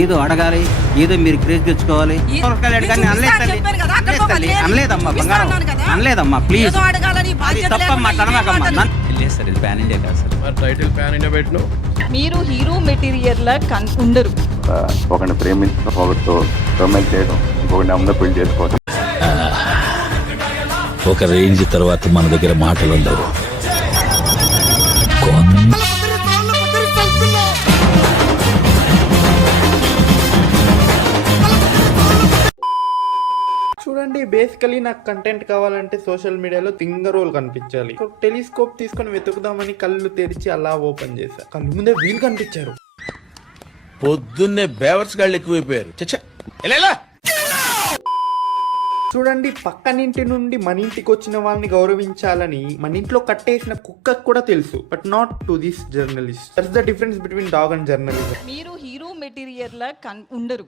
ఏదో అడగాలి, ఏదో మీరు క్రేజ్ తెచ్చుకోవాలి. అనలేదమ్మా ప్లీజ్, తప్పమ్మా తనమాకమ్మా. లేదు సార్, ఇది ప్యాన్ ఇండియా కాదు సార్. టైటిల్ ప్యాన్ ఇండియా పెట్టిన మీరు హీరో మెటీరియల్ లా ఉండరు. ఒకరిని ప్రేమించడం, ఒకరితో రొమాన్స్ చేయడం, ఇంకొకరిని అమ్మ పెళ్లి చేసుకోవడం. ఒక రేంజ్ తర్వాత మన దగ్గర మాటలు ఉండవు. చూడండి, బేసికలీ నాకు కంటెంట్ కావాలంటే సోషల్ మీడియాలో తింగరోలు కనిపించాలి. టెలిస్కోప్ తీసుకొని వెతుకుదామని కళ్ళు తెరిచి అలా ఓపెన్ చేశా. కళ్ళు ముందే వీలు కనిపించారు. పొద్దున్నే బేవర్స్ గాళ్ళు ఎక్కువైపోయారు. చూడండి, పక్కనింటి నుండి మన ఇంటికి వచ్చిన వాళ్ళని గౌరవించాలని మన ఇంట్లో కట్టేసిన కుక్కకు కూడా తెలుసు, but not to this journalist. That's the difference between dog and journalism. మీరు హీరో మెటీరియల్ లా ఉండరు.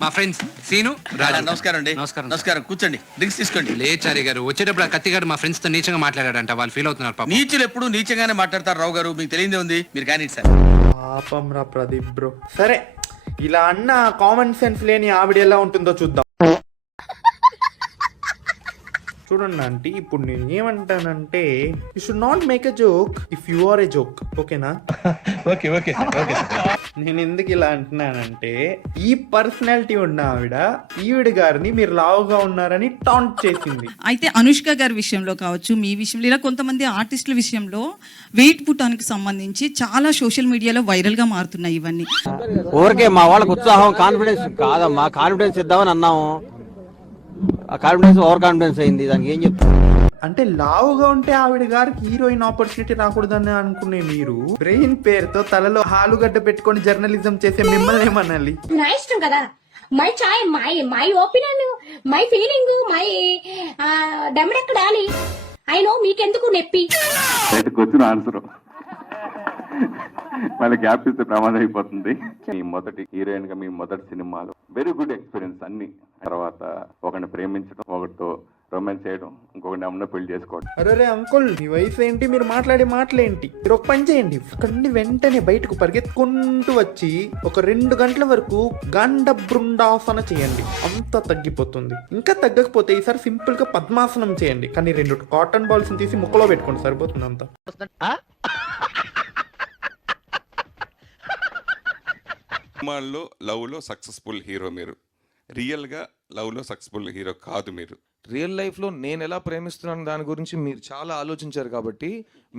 మా ఫ్రెండ్స్ సీను రాజు. నమస్కారం అండి. నమస్కారం. కూర్చోండి, డ్రింక్స్ తీసుకోండి. లేచారి గారు వచ్చేటప్పుడు ఆ కత్తి గారు మా ఫ్రెండ్స్ తో నీచంగా మాట్లాడాడంట. వాళ్ళు ఫీల్ అవుతున్నారు పాపం. నీచులు ఎప్పుడు నీచంగానే మాట్లాడతారు రావు గారు, మీకు తెలియదే ఉంది. మీరు కానీ సార్. పాపం రా ప్రదీప్ బ్రో. సరే, ఇలా అన్న కామన్ సెన్స్ లేని ఆవిడ ఎలా ఉంటుందో చూద్దాం. చూడండి ఆంటీ, ఇప్పుడు నేను ఏమంటానంటే, you should not make a joke if you are a joke. ఓకేనా? Okay okay okay. నేను ఎందుకు ఇలా అంటున్నానంటే, ఈ పర్సనాలిటీ ఉన్న ఈవిడ గారిని మీరు లావుగా ఉన్నారని టాంట్ చేసింది. అయితే అనుష్క గారి విషయంలో కావచ్చు, మీ విషయంలో, ఇలా కొంతమంది ఆర్టిస్టుల విషయంలో వెయిట్ పుట్టానికి సంబంధించి చాలా సోషల్ మీడియాలో వైరల్ గా మారుతున్నాయి ఇవన్నీ. ఊరికే మా వాళ్ళకి ఉత్సాహం, కాన్ఫిడెన్స్ కాదమ్మా, కాన్ఫిడెన్స్ ఇద్దామని అన్నాము. ఆ కాన్ఫిడెన్స్ ఓవర్ కాన్ఫిడెన్స్ అయింది. దానికి ఏం చెప్తాను అంటే, లావుగా ఉంటే ఆవిడ గారికి హీరోయిన్ ఆపర్చునిటీ రాకూడదని అనుకునే మీరు, బ్రెయిన్ పేరుతో తలలో హాలుగడ్డ పెట్టుకొని జర్నలిజం చేసే మిమ్మల్ని ఏమనాలి? నా ఇష్టం కదా, my choice, my opinion, my feeling, my దమ్ముడెక్కడాలి. అయినో మీకెందుకు నెప్పి. వచ్చిన ఆన్సర్ మళ్ళీ గ్యాప్ ఇస్తే ప్రమాదం అయిపోతుంది. మీ మొదటి హీరోయిన్ గా మీ మొదటి సినిమాలో వెరీ గుడ్ ఎక్స్పీరియన్స్ అన్ని. తర్వాత ఒకరిని ప్రేమించడం, ఒకరితో రొమాన్స్ చేయడం, ఇంకొకరిని అమ్మ పెళ్లి చేసుకోవడం. అరే అంకుల్, మీ వయసు ఏంటి, మీరు మాట్లాడే మాటలేంటి? మీరు ఒక పని చేయండి, అక్కడి నుండి వెంటనే బయటకు పరిగెత్తుకుంటూ వచ్చి ఒక 2 గంటల వరకు గండ బృందాసన చేయండి. అంతా తగ్గిపోతుంది. ఇంకా తగ్గకపోతే ఈసారి సింపుల్ గా పద్మాసనం చేయండి, కానీ 2 కాటన్ బాల్స్ తీసి ముక్కలో పెట్టుకోండి, సరిపోతుంది అంతా. సినిమాల్లో లవ్ లో సక్సెస్ఫుల్ హీరో మీరు, రియల్ గా లవ్ లో సక్సెస్ఫుల్ హీరో కాదు మీరు. రియల్ లైఫ్లో నేను ఎలా ప్రేమిస్తున్నాను దాని గురించి మీరు చాలా ఆలోచించారు కాబట్టి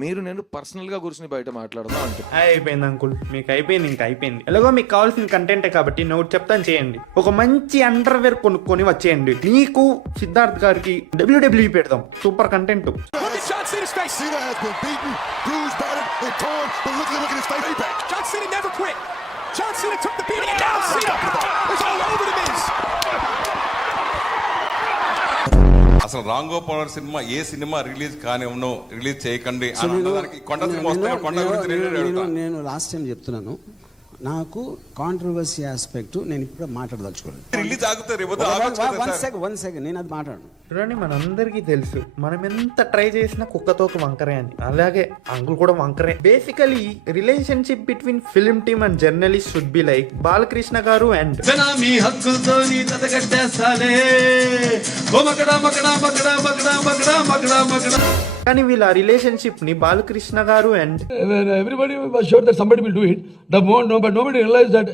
నేను పర్సనల్గా కూర్చుని బయట మాట్లాడదాం అంటే. అయిపోయింది అంకుల్, మీకు అయిపోయింది, ఇంకా అయిపోయింది. ఎలాగో మీకు కావాల్సిన కంటెంటే కాబట్టి నేను చెప్తాను, చేయండి. ఒక మంచి అండర్వేర్ కొనుక్కొని వచ్చేయండి. నీకు సిద్ధార్థ్ గారికి WWE పెడదాం, సూపర్ కంటెంట్. అసలు రామ్ గోపాల్ సినిమా ఏ సినిమా రిలీజ్ కానివ్వను, రిలీజ్ చేయకండి. నేను లాస్ట్ టైం చెప్తున్నాను, నాకు కాంట్రవర్సీ ఆస్పెక్ట్ నేను ఇప్పుడు మాట్లాడదలుచుకోలేదు. రిలీజ్ ఆగుతారు. వన్ సెకండ్, నేను అది మాట్లాడను. చూడండి, మనందరికీ తెలుసు మనం ఎంత ట్రై చేసినా కుక్కతోక వంకరే అని. అలాగే అంకుల్ కూడా వంకరే. Basically relationship between film team and journalist should be like Balakrishna garu and కానీ వీళ్ళ రిలేషన్షిప్ ని Balakrishna garu and everybody was sure that somebody will do it, but nobody realized that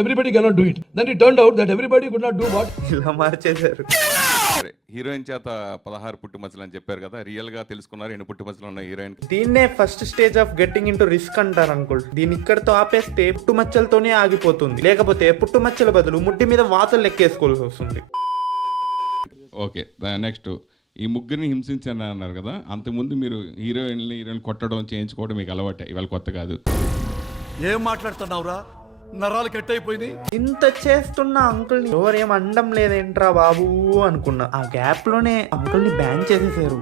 everybody cannot do it. Then it turned out that everybody could not do what. ఇలా మార్చేశారు. Heroine చేత 16 పుట్టుమచ్చలు అని చెప్పారు కదా, real గా తెలుసుకున్నారు ఎన్ని పుట్టుమచ్చలు ఉన్నాయి హీరోయిన్. దీన్నే first stage of getting into risk అంటారు అంకుల్. దీని ఇక్కడతో ఆపేస్తే పుట్టుమచ్చలతోనే ఆగిపోతుంది, లేకపోతే పుట్టుమచ్చల బదులు ముడ్డి మీద వాతలు లెక్కేసుకోవాల్సి వస్తుంది. ఓకే, నెక్స్ట్ ఈ ముగ్గురిని హింసించాను అన్నారు కదా, అంతకుముందు మీరు హీరోయిన్ కొట్టడం చేయించుకోవడం మీకు అలవాటే, ఇవాళ కొత్త కాదు. ఏం మాట్లాడుతున్నావురా, నరాలు కట్ అయిపోయింది. ఇంత చేస్తున్న అంకుల్ ని ఎవరేం అండం లేదేంట్రా బాబు అనుకున్నా. ఆ గ్యాప్ లోనే అంకుల్ ని బ్యాన్ చేసేసారు.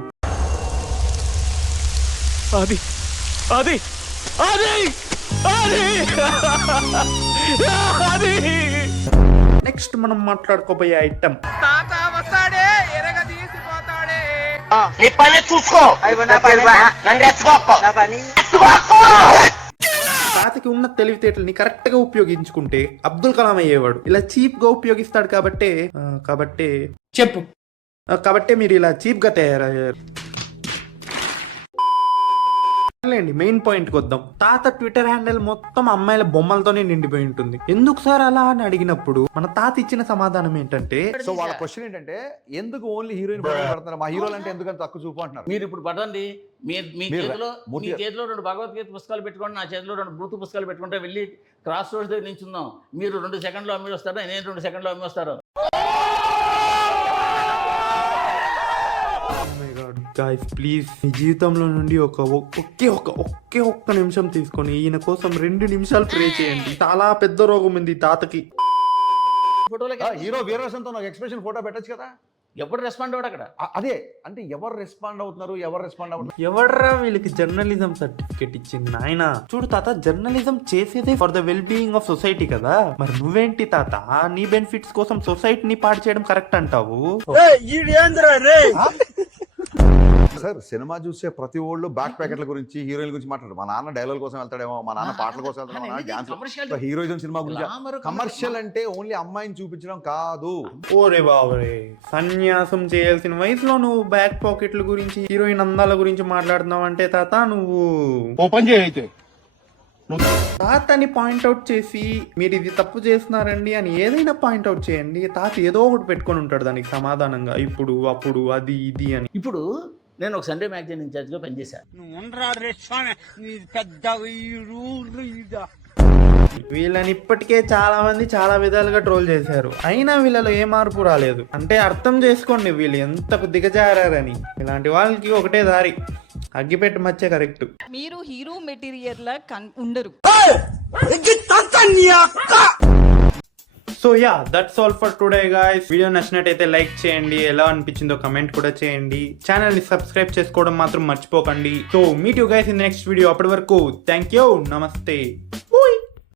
నెక్స్ట్ మనం మాట్లాడుకోబోయే ఐటమ్ తాతకి ఉన్న తెలివితేటల్ని కరెక్ట్ గా ఉపయోగించుకుంటే అబ్దుల్ కలాం అయ్యేవాడు. ఇలా చీప్ గా ఉపయోగిస్తాడు కాబట్టే మీరు ఇలా చీప్ గా తయారయ్యారు. మెయిన్ పాయింట్ కి వద్దాం. తాత ట్విట్టర్ హ్యాండిల్ మొత్తం అమ్మాయిల బొమ్మలతోనే నిండిపోయి ఉంటుంది. ఎందుకు సార్ అలా అని అడిగినప్పుడు మన తాత ఇచ్చిన సమాధానం ఏంటంటే, సో వాళ్ళ క్వశ్చన్ ఏంటంటే ఎందుకు ఓన్లీ హీరోయిన్ పెడుతున్నారు, మా హీరోలు అంటే ఎందుకంత తక్కువ చూపు అంటున్నారు. మీరు ఇప్పుడు పడండి, మీ చేతిలో 2 భగవద్గీత పుస్తకాలు పెట్టుకోండి, నా చేతిలో 2 బ్లూటూత్ పుస్తకాలు పెట్టుకుంటే వెళ్ళి క్రాస్ రోడ్స్ దగ్గర నించుందాం. మీరు 2 సెకండ్లో అమ్మి వస్తారా, నేను 2 సెకండ్లో అమ్మి వస్తారో. గాయ్స్ ప్లీజ్ మీ జీవితంలో నుండి ఒకే ఒక్క నిమిషం తీసుకొని ఈయన కోసం 2 నిమిషాలు ప్రే చేయండి. చాలా పెద్ద రోగం ఉంది తాతకి. హీరో వీరరసంతో నాకు ఎక్స్ప్రెషన్ ఫోటో పెట్టచ్చు కదా. ఎప్పుడు రెస్పాండ్ అవ్వడు అక్కడ. అదే అంటే ఎవరు రెస్పాండ్ అవుతున్నారు. ఎవర్రా వీళ్ళకి జర్నలిజం సర్టిఫికేట్ ఇచ్చింది నాయన. చూడు తాత, జర్నలిజం చేసేదే for the well being of society కదా. మరి నువ్వేంటి తాత నీ బెనిఫిట్స్ కోసం సొసైటీని పాడు చేయడం కరెక్ట్ అంటావు? సార్ సినిమా చూసే ప్రతి ఓళ్ళు బ్యాక్ ప్యాకెట్ల గురించి హీరోయిన్ గురించి మాట్లాడు. మా నాన్న డైలాగ్ కోసం వెళ్తాడేమో, మా నాన్న పాటల కోసం వెళ్తాడేమో, మా నాన్న డాన్స్, హీరోయిజం సినిమా గురించి. కమర్షియల్ అంటే ఓన్లీ అమ్మాయిని చూపించడం కాదు. ఓరే బాబరే, సన్యాసం చేయాల్సిన వయసులో నువ్వు బ్యాక్ పాకెట్ల గురించి హీరోయిన్ అందాల గురించి మాట్లాడుతున్నావు అంటే తాత నువ్వు ఓపెన్ చేయి. తాతని పాయింట్అవుట్ చేసి మీరు ఇది తప్పు చేస్తున్నారండి అని ఏదైనా పాయింట్అవుట్ చేయండి. తాత ఏదో ఒకటి పెట్టుకొని ఉంటాడు దానికి సమాధానంగా, ఇప్పుడు అప్పుడు అది ఇది అని. ఇప్పుడు నేను ఒక సండే మ్యాగజైన్ ఇన్ఛార్జ్గా పనిచేశాను. వీళ్ళని ఇప్పటికే చాలా మంది చాలా విధాలుగా ట్రోల్ చేశారు, అయినా వీళ్ళలో ఏ మార్పు రాలేదు. అంటే అర్థం చేసుకోండి వీళ్ళు ఎంత దిగజారని. ఇలాంటి వాళ్ళకి ఒకటే దారి, అగ్గిపెట్టి మచ్చే కరెక్ట్. మీరు హీరో మెటీరియల్ లా ఉండరు. So yeah, that's all for today guys. Video నచ్చినట్టయితే లైక్ చేయండి, ఎలా అనిపించిందో కమెంట్ కూడా చేయండి. ఛానల్ ని సబ్స్క్రైబ్ చేసుకోవడం మాత్రం మర్చిపోకండి. So meet you guys in next video. అప్పటి వరకు థ్యాంక్ యూ, నమస్తే.